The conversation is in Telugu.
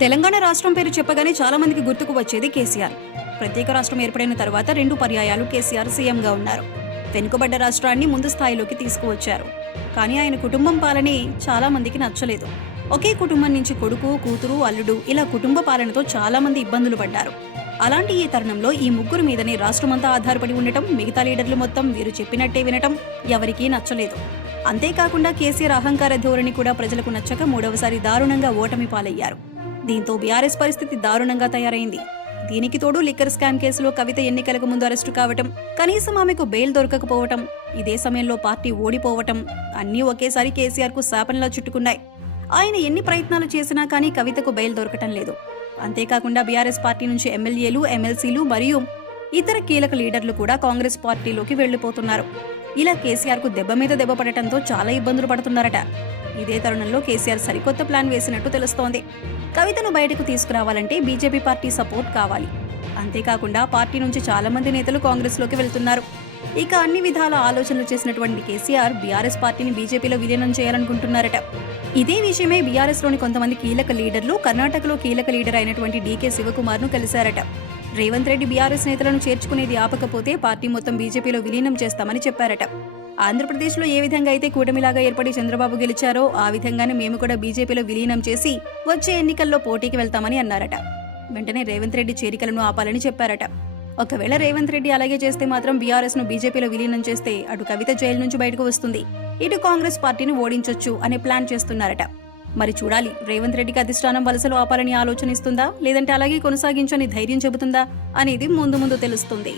తెలంగాణ రాష్ట్రం పేరు చెప్పగానే చాలా మందికి గుర్తుకు వచ్చేది కేసీఆర్. ప్రత్యేక రాష్ట్రం ఏర్పడిన తర్వాత రెండు పర్యాయాలు కేసీఆర్ సీఎంగా ఉన్నారు. వెనుకబడ్డ రాష్ట్రాన్ని ముందు స్థాయిలోకి తీసుకువచ్చారు. కానీ ఆయన కుటుంబం పాలనే చాలా మందికి నచ్చలేదు. ఒకే కుటుంబం నుంచి కొడుకు కూతురు అల్లుడు ఇలా కుటుంబ పాలనతో చాలా మంది ఇబ్బందులు పడ్డారు. అలాంటి ఈ తరుణంలో ఈ ముగ్గురు మీదనే రాష్ట్రమంతా ఆధారపడి ఉండటం మిగతా లీడర్లు మొత్తం వీరు చెప్పినట్టే వినటం ఎవరికీ నచ్చలేదు. అంతేకాకుండా కేసీఆర్ అహంకార ధోరణి కూడా ప్రజలకు నచ్చక మూడవసారి దారుణంగా ఓటమి పాలయ్యారు. దీంతో బీఆర్ఎస్ పరిస్థితి దారుణంగా తయారైంది. దీనికి తోడు లిక్కర్ స్కామ్ కేసులో కవిత ఎన్నికలకు ముందు అరెస్టు కావటం కనీసం ఆమెకు బెయిల్ దొరకకపోవటం ఇదే సమయంలో పార్టీ ఓడిపోవటం అన్నీ ఒకేసారి కేసీఆర్కు శాపనలా చుట్టుకున్నాయి. ఆయన ఎన్ని ప్రయత్నాలు చేసినా కానీ కవితకు బెయిల్ దొరకటం లేదు. అంతేకాకుండా బీఆర్ఎస్ పార్టీ నుంచి ఎమ్మెల్యేలు ఎమ్మెల్సీలు మరియు ఇతర కీలక లీడర్లు కూడా కాంగ్రెస్ పార్టీలోకి వెళ్ళిపోతున్నారు ఇలా కేసీఆర్కు దెబ్బ మీద దెబ్బ పడటంతో చాలా ఇబ్బందులు పడుతున్నారట. ఇదే తరుణంలో కేసీఆర్ సరికొత్త ప్లాన్ వేసినట్టు తెలుస్తోంది. కవితను బయటకు తీసుకురావాలంటే బీజేపీ పార్టీ సపోర్ట్ కావాలి. అంతేకాకుండా పార్టీ నుంచి చాలా మంది నేతలు కాంగ్రెస్లోకి వెళ్తున్నారు. ఇక అన్ని విధాల ఆలోచనలు చేసినటువంటి కేసీఆర్ బీఆర్ఎస్ పార్టీని బీజేపీలో విలీనం చేయాలనుకుంటున్నారట. ఇదే విషయమే బీఆర్ఎస్లోని కొంతమంది కీలక లీడర్లు కర్ణాటకలో కీలక లీడర్ అయినటువంటి డీకే శివకుమార్ను కలిశారట. రేవంత్ రెడ్డి బీఆర్ఎస్ నేతలను చేర్చుకునేది ఆపకపోతే పార్టీ మొత్తం బీజేపీలో విలీనం చేస్తామని చెప్పారట. ఆంధ్రప్రదేశ్లో ఏ విధంగా అయితే కూటమిలాగా ఏర్పడి చంద్రబాబు గెలిచారో ఆ విధంగానే మేము కూడా బీజేపీలో విలీనం చేసి వచ్చే ఎన్నికల్లో పోటీకి వెళ్తామని అన్నారట. వెంటనే రేవంత్ రెడ్డి చేరికలను ఆపాలని చెప్పారట. ఒకవేళ రేవంత్ రెడ్డి అలాగే చేస్తే మాత్రం బీఆర్ఎస్ను బీజేపీలో విలీనం చేస్తే అటు కవిత జైలు నుంచి బయటకు వస్తుంది. ఇటు కాంగ్రెస్ పార్టీని ఓడించొచ్చు అనే ప్లాన్ చేస్తున్నారట. మరి చూడాలి రేవంత్ రెడ్డికి అధిష్టానం వలసలు ఆపాలని ఆలోచనిస్తుందా లేదంటే అలాగే కొనసాగించని ధైర్యం చెబుతుందా? అనేది ముందు ముందు తెలుస్తుంది.